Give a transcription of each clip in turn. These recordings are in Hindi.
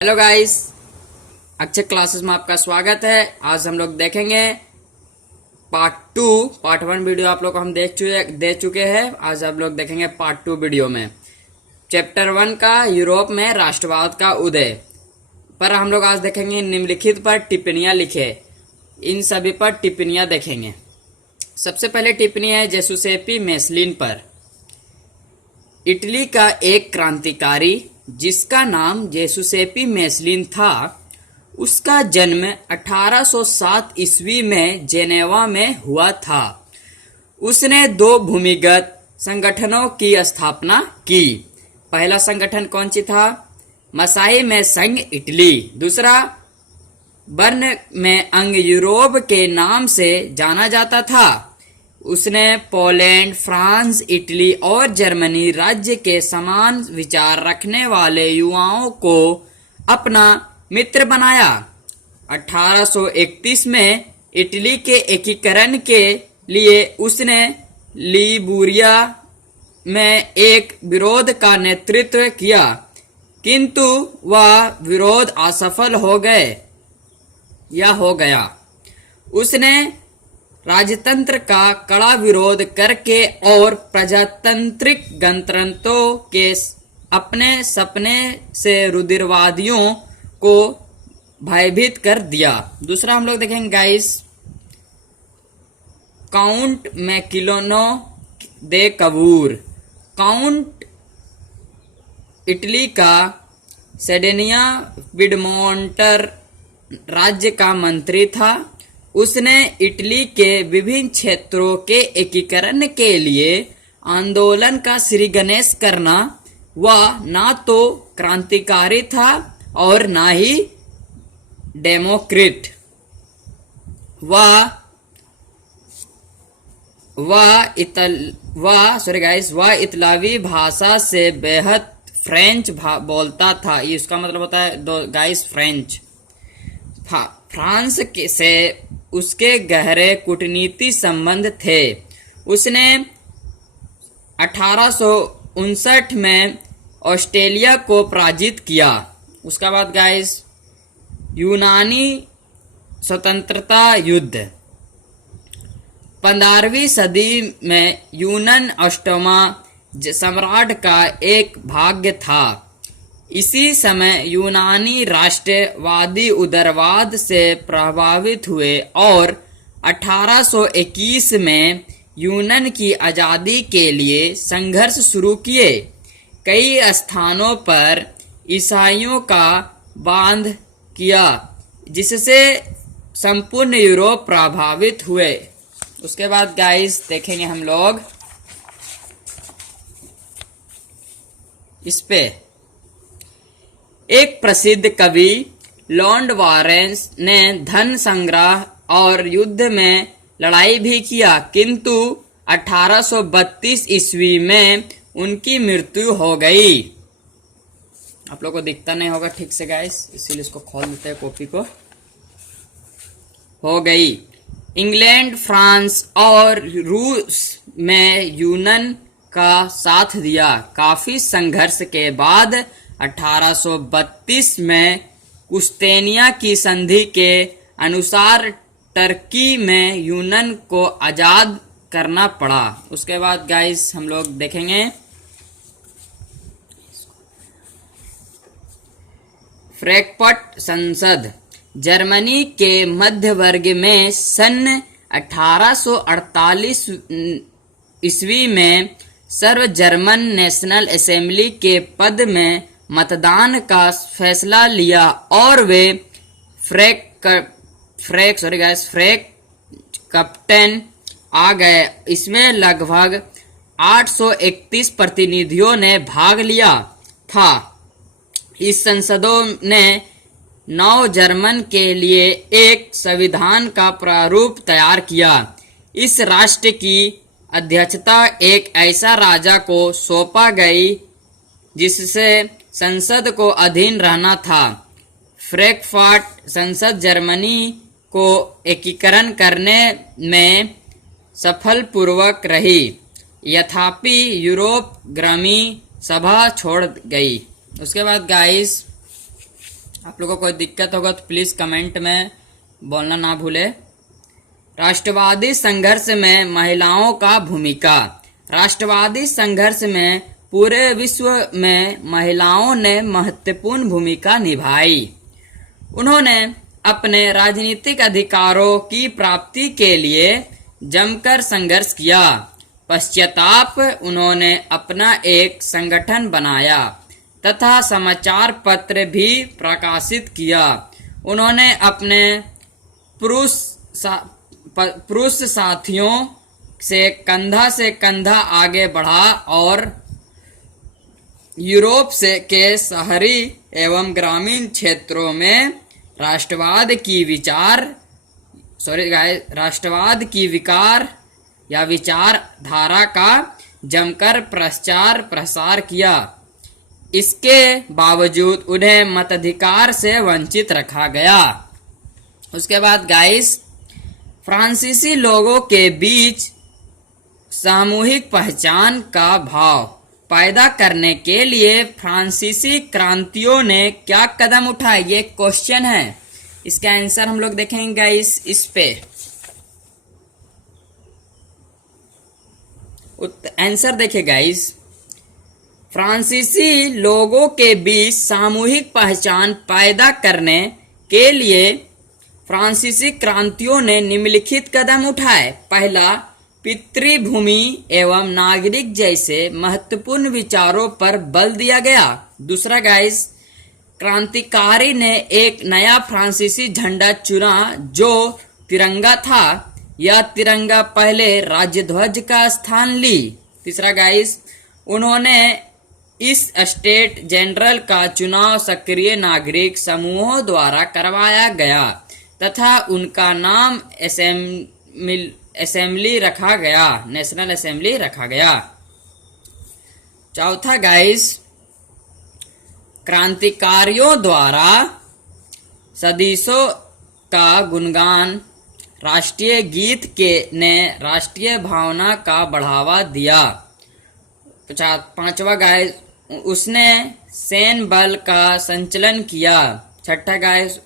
हेलो गाइस, अक्षय क्लासेस में आपका स्वागत है। आज हम लोग देखेंगे पार्ट 1 वीडियो आप लोग को हम दे चुके हैं। आज आप लोग देखेंगे पार्ट 2 वीडियो में चैप्टर 1 का यूरोप में राष्ट्रवाद का उदय पर हम लोग आज देखेंगे। निम्नलिखित पर टिप्पणियां लिखे, इन सभी पर टिप्पणियां देखेंगे। सबसे पहले टिप्पणी है जेसुसेपी मेस्लिन पर। इटली का एक क्रांतिकारी जिसका नाम जेसुसेपी मेस्लिन था, उसका जन्म 1807 ईस्वी में जेनेवा में हुआ था। उसने दो भूमिगत संगठनों की स्थापना की। पहला संगठन कौन सी था? मसाई में संघ इटली। दूसरा बर्न में अंग यूरोप के नाम से जाना जाता था। उसने पोलैंड, फ्रांस, इटली और जर्मनी राज्य के समान विचार रखने वाले युवाओं को अपना मित्र बनाया। 1831 में इटली के एकीकरण के लिए उसने लिगुरिया में एक विरोध का नेतृत्व किया, किंतु वह विरोध असफल हो गया। उसने राजतंत्र का कड़ा विरोध करके और प्रजातांत्रिक गणतंत्रों के अपने सपने से रुधिरवादियों को भयभीत कर दिया। दूसरा हम लोग देखेंगे गाइस, काउंट मैकिलोनो दे कबूर। काउंट इटली का सेडेनिया पिडमोंटर राज्य का मंत्री था। उसने इटली के विभिन्न क्षेत्रों के एकीकरण के लिए आंदोलन का श्रीगणेश करना। वह ना तो क्रांतिकारी था और ना ही डेमोक्रेट। वह इतालवी भाषा से बेहद फ्रेंच बोलता था। ये उसका मतलब होता है गाइस फ्रेंच। फ्रांस से उसके गहरे कूटनीतिक संबंध थे। उसने 1859 में ऑस्ट्रेलिया को पराजित किया। उसका बाद गाइस यूनानी स्वतंत्रता युद्ध। 15वीं सदी में यूनान ऑस्ट्रोमा सम्राट का एक भाग था। इसी समय यूनानी राष्ट्रवादी उदारवाद से प्रभावित हुए और 1821 में यूनान की आजादी के लिए संघर्ष शुरू किए। कई स्थानों पर ईसाइयों का बांध किया, जिससे संपूर्ण यूरोप प्रभावित हुए। उसके बाद गाइस देखेंगे हम लोग इस पे। एक प्रसिद्ध कवि लॉर्ड वारेंस ने धन संग्रह और युद्ध में लड़ाई भी किया, किंतु 1832 ईस्वी में उनकी मृत्यु हो गई। आप लोगों को दिखता नहीं होगा ठीक से गाइस, इसीलिए इसको खोल देते हैं कॉपी को। हो गई। इंग्लैंड, फ्रांस और रूस में यूनान का साथ दिया। काफी संघर्ष के बाद 1832 में कुस्तेनिया की संधि के अनुसार टर्की में यूनान को आजाद करना पड़ा। उसके बाद गाइस हम लोग देखेंगे फ्रैंकफर्ट संसद। जर्मनी के मध्य वर्ग में सन 1848 ईस्वी में सर्व जर्मन नेशनल असेंबली के पद में मतदान का फैसला लिया और वे कैप्टन आ गए। इसमें लगभग 831 प्रतिनिधियों ने भाग लिया था। इस संसदों ने नव जर्मन के लिए एक संविधान का प्रारूप तैयार किया। इस राष्ट्र की अध्यक्षता एक ऐसा राजा को सौंपा गई जिससे संसद को अधीन रहना था। फ्रैंकफर्ट संसद जर्मनी को एकीकरण करने में सफलपूर्वक रही, यद्यपि यूरोप ग्रामीण सभा छोड़ गई। उसके बाद गाइस आप लोगों को कोई दिक्कत होगा तो प्लीज कमेंट में बोलना ना भूले। राष्ट्रवादी संघर्ष में महिलाओं का भूमिका। राष्ट्रवादी संघर्ष में पूरे विश्व में महिलाओं ने महत्वपूर्ण भूमिका निभाई। उन्होंने अपने राजनीतिक अधिकारों की प्राप्ति के लिए जमकर संघर्ष किया। पश्चाताप उन्होंने अपना एक संगठन बनाया तथा समाचार पत्र भी प्रकाशित किया। उन्होंने अपने पुरुष साथियों से कंधा आगे बढ़ा और यूरोप के शहरी एवं ग्रामीण क्षेत्रों में राष्ट्रवाद की विकार या विचारधारा का जमकर प्रचार प्रसार किया। इसके बावजूद उन्हें मताधिकार से वंचित रखा गया। उसके बाद गाइस, फ्रांसीसी लोगों के बीच सामूहिक पहचान का भाव पैदा करने के लिए फ्रांसीसी क्रांतियों ने क्या कदम उठाए, ये क्वेश्चन है। इसका आंसर हम लोग देखेंगे गाइस इस पे। आंसर देखिए गाइस, फ्रांसीसी लोगों के बीच सामूहिक पहचान पैदा करने के लिए फ्रांसीसी क्रांतियों ने निम्नलिखित कदम उठाए। पहला, पितृभूमि एवं नागरिक जैसे महत्वपूर्ण विचारों पर बल दिया गया। दूसरा गाइस, क्रांतिकारी ने एक नया फ्रांसीसी झंडा चुना जो तिरंगा था। यह तिरंगा पहले राज्य ध्वज का स्थान ली। तीसरा गाइस, उन्होंने इस स्टेट जनरल का चुनाव सक्रिय नागरिक समूहों द्वारा करवाया गया तथा उनका नाम असेंबली रखा गया, नेशनल असेंबली रखा गया। चौथा गाइस, क्रांतिकारियों द्वारा सदियों का गुणगान राष्ट्रीय गीत ने राष्ट्रीय भावना का बढ़ावा दिया। पांचवा गाइस, उसने सैन्य बल का संचालन किया। छठा गाइस,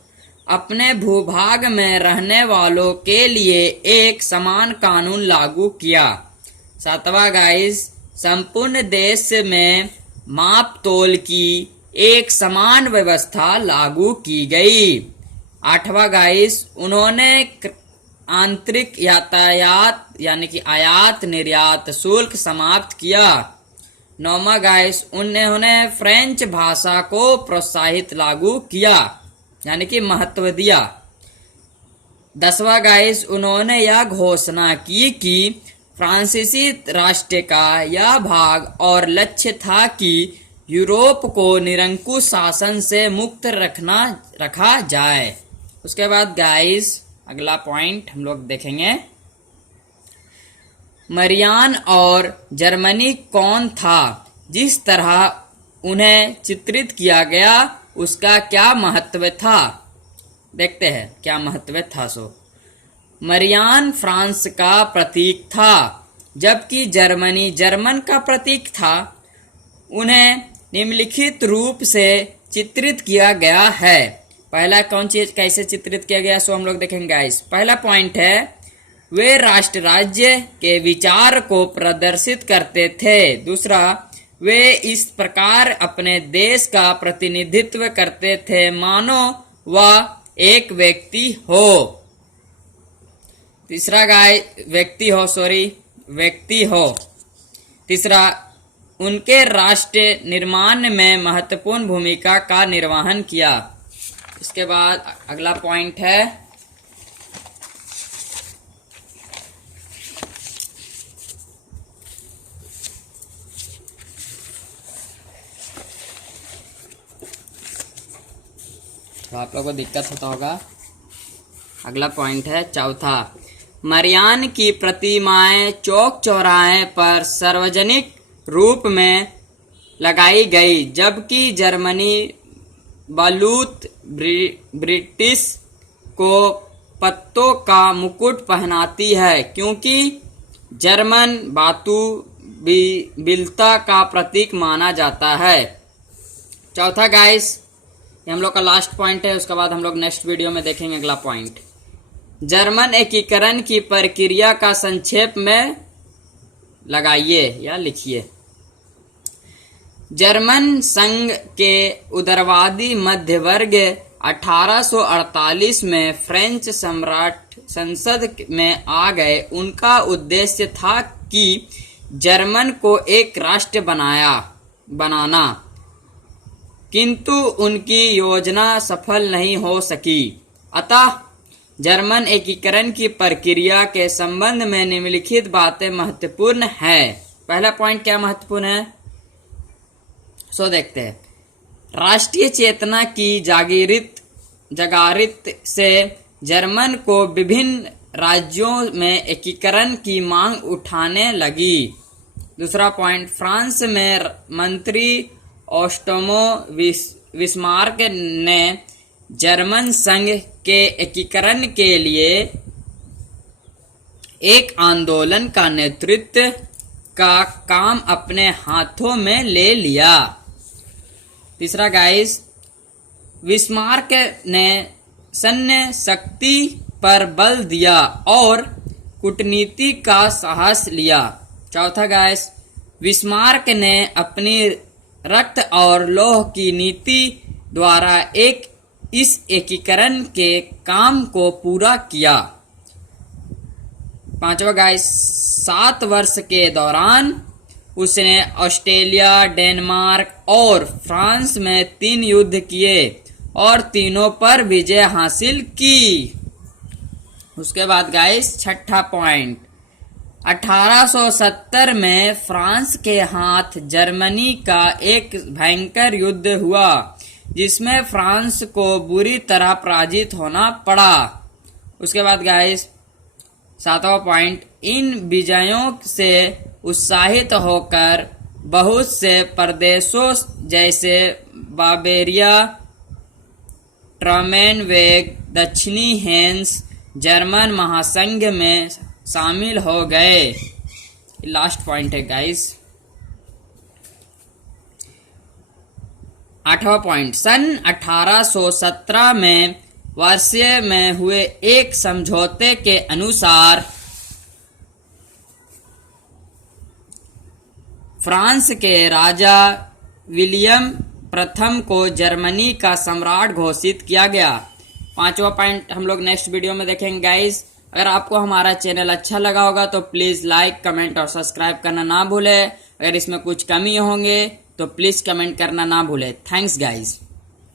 अपने भूभाग में रहने वालों के लिए एक समान कानून लागू किया। सातवां गाइस, संपूर्ण देश में माप तोल की एक समान व्यवस्था लागू की गई। आठवां गाइस, उन्होंने आंतरिक यातायात यानी कि आयात निर्यात शुल्क समाप्त किया। नौवां गाइस, उन्होंने फ्रेंच भाषा को प्रोत्साहित लागू किया यानी कि महत्व दिया। 10वां गाइस, उन्होंने यह घोषणा की कि फ्रांसीसी राष्ट्र का यह भाग और लक्ष्य था कि यूरोप को निरंकुश शासन से मुक्त रखा जाए। उसके बाद गाइस, अगला पॉइंट हम लोग देखेंगे, मरियान और जर्मनी कौन था। जिस तरह उन्हें चित्रित किया गया उसका क्या महत्व था, देखते हैं क्या महत्व था। मरियान फ्रांस का प्रतीक था जबकि जर्मनी जर्मन का प्रतीक था। उन्हें निम्नलिखित रूप से चित्रित किया गया है। पहला कौन चीज कैसे चित्रित किया गया सो हम लोग देखेंगे गाइस। पहला पॉइंट है, वे राष्ट्र राज्य के विचार को प्रदर्शित करते थे। दूसरा, वे इस प्रकार अपने देश का प्रतिनिधित्व करते थे मानो वह एक व्यक्ति हो। व्यक्ति हो। तीसरा, उनके राष्ट्र निर्माण में महत्वपूर्ण भूमिका का निर्वहन किया। इसके बाद अगला पॉइंट है, तो आप लोगों को दिक्कत होता होगा। अगला पॉइंट है चौथा, मरियान की प्रतिमाएं चौक चौराहे पर सार्वजनिक रूप में लगाई गई जबकि जर्मनी बलूत ब्रिटिश को पत्तों का मुकुट पहनाती है क्योंकि जर्मन बातु बिलता का प्रतीक माना जाता है। चौथा गाइस, ये हम लोग का लास्ट पॉइंट है, उसके बाद हम लोग नेक्स्ट वीडियो में देखेंगे अगला पॉइंट। जर्मन एकीकरण की प्रक्रिया का संक्षेप में लगाइए या लिखिए। जर्मन संघ के उदारवादी मध्य वर्ग 1848 में फ्रेंच सम्राट संसद में आ गए। उनका उद्देश्य था कि जर्मन को एक राष्ट्र बनाना, किंतु उनकी योजना सफल नहीं हो सकी। अतः जर्मन एकीकरण की प्रक्रिया के संबंध में निम्नलिखित बातें महत्वपूर्ण है। पहला पॉइंट क्या महत्वपूर्ण है, सो देखते हैं। राष्ट्रीय चेतना की जागृत से जर्मन को विभिन्न राज्यों में एकीकरण की मांग उठाने लगी। दूसरा पॉइंट, फ्रांस में मंत्री ओस्टोमो बिस्मार्क ने जर्मन संघ के एकीकरण के लिए एक आंदोलन का नेतृत्व का काम अपने हाथों में ले लिया। तीसरा गाइस, बिस्मार्क ने सैन्य शक्ति पर बल दिया और कूटनीति का साहस लिया। चौथा गाइस, बिस्मार्क ने अपनी रक्त और लौह की नीति द्वारा इस एकीकरण के काम को पूरा किया। पांचवा गाइस, 7 वर्ष के दौरान उसने ऑस्ट्रेलिया, डेनमार्क और फ्रांस में 3 युद्ध किए और तीनों पर विजय हासिल की। उसके बाद गाइस छठा पॉइंट, 1870 में फ्रांस के हाथ जर्मनी का एक भयंकर युद्ध हुआ, जिसमें फ्रांस को बुरी तरह पराजित होना पड़ा। उसके बाद गाइस सातवां पॉइंट, इन विजयों से उत्साहित होकर बहुत से प्रदेशों जैसे बावेरिया, ट्रामेनवेग, दक्षिणी हेंस जर्मन महासंघ में शामिल हो गए। लास्ट पॉइंट है गाइस। 8वां पॉइंट, सन 1817 में वर्साय में हुए एक समझौते के अनुसार फ्रांस के राजा विलियम प्रथम को जर्मनी का सम्राट घोषित किया गया। 5वां पॉइंट हम लोग नेक्स्ट वीडियो में देखेंगे गाइस। अगर आपको हमारा चैनल अच्छा लगा होगा तो प्लीज लाइक, कमेंट और सब्सक्राइब करना ना भूले। अगर इसमें कुछ कमी होंगे तो प्लीज कमेंट करना ना भूले। Thanks guys.